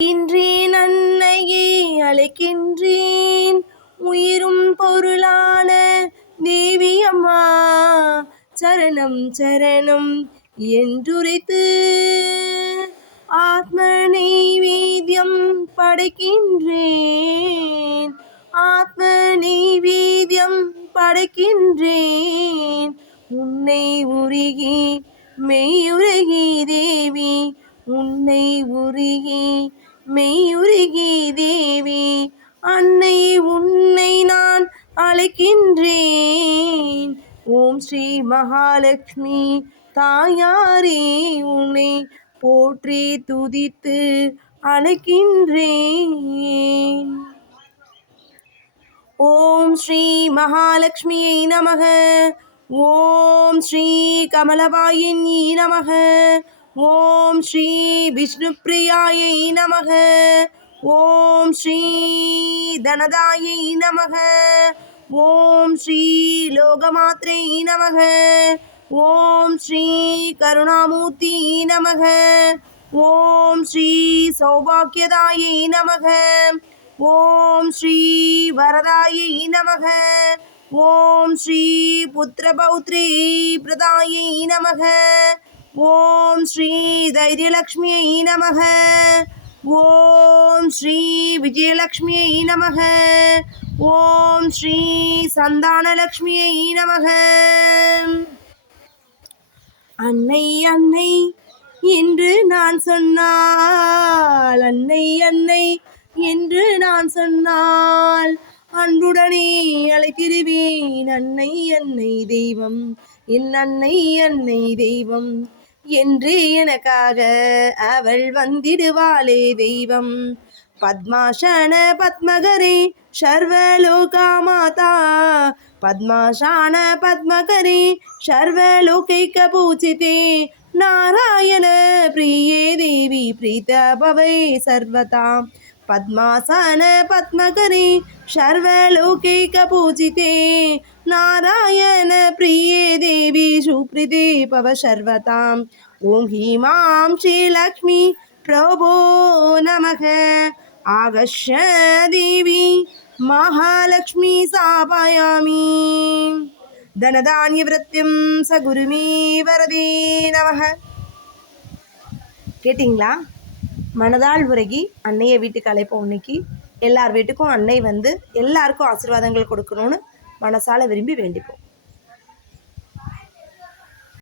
இன்றேன் அன்னையே அழைக்கின்றேன் உயிரும் பொருளான தேவி அம்மா சரணம் சரணம் என்றுரைத்து ஆத்ம நெய்வேத்தியம் படைக்கின்றேன் ஆத்ம நெய்வேத்தியம் படைக்கின்றேன் உன்னை உருகி மெய்யுருகி தேவி உன்னை உருகி மெய்யுருகி தேவி அன்னை உன்னை நான் அழைக்கின்றேன். ஓம் ஸ்ரீ மகாலட்சுமி தாயாரே உன்னை போற்றி துதித்து அழைக்கின்றேன். ஓம் ஸ்ரீ மகாலட்சுமியை நமக. ஓம் ஸ்ரீ கமலவாயினி நமக. ஓம் ஸ்ரீ விஷ்ணுப்பிரியாயை நமக. ஓம் ஸ்ரீ தனதாயை நமக. ஓம் ஸ்ரீ லோகமாத்ரை நமக. ஓம் ஸ்ரீ கருணாமூர்த்தி நமக. ஓம் ஸ்ரீ சௌபாக்கியதாயை நமக. ஓம் ஸ்ரீ வரதாயை நமக. ஓம் ஸ்ரீ புத்திரபௌத்ரி பிரதாயை நமக. ஓம் ஸ்ரீ தைரியலக்ஷ்மியை நமக. ஓம் ஸ்ரீ விஜயலக்ஷ்மியை நமக. ஓம் ஸ்ரீ சந்தானலக்ஷ்மியை நமக. அன்னை அன்னை என்று நான் சொன்னால், அன்னை அன்னை என்று நான் சொன்னால் அன்புடனே அழைத்திருவேன். அன்னை அன்னை தெய்வம் என் அன்னை அன்னை தெய்வம் என்று எனக்காக அவள் வந்திடுவாளே தெய்வம். பத்மாசன பத்மகரே சர்வலோகா மாதா பத்மாசன பத்மகரே சர்வலோகைக பூஜிதே நாராயண பிரியே தேவி பிரீத பவை சர்வதா. பத்மாசன பத்மகரே சர்வலோகைக பூஜிதே நாராயண பிரியே தேவி சுப்ரிதே பவ சர்வதாம். ஓம் ஹீமாம் ஸ்ரீலக்ஷ்மி பிரபோ நமக. ஆகர்ஷ்ய தேவி மகாலட்சுமி சாபயாமி. தனதானிய விரத்தியம் சகுருமே வரதே நமக. கேட்டிங்களா? மனதால் உருகி அன்னையை வீட்டுக்கு அழைப்போம். இன்னைக்கு எல்லார் வீட்டுக்கும் அன்னை வந்து எல்லாருக்கும் ஆசீர்வாதங்கள் கொடுக்கணும்னு மனசால விரும்பி வேண்டிப்போம்.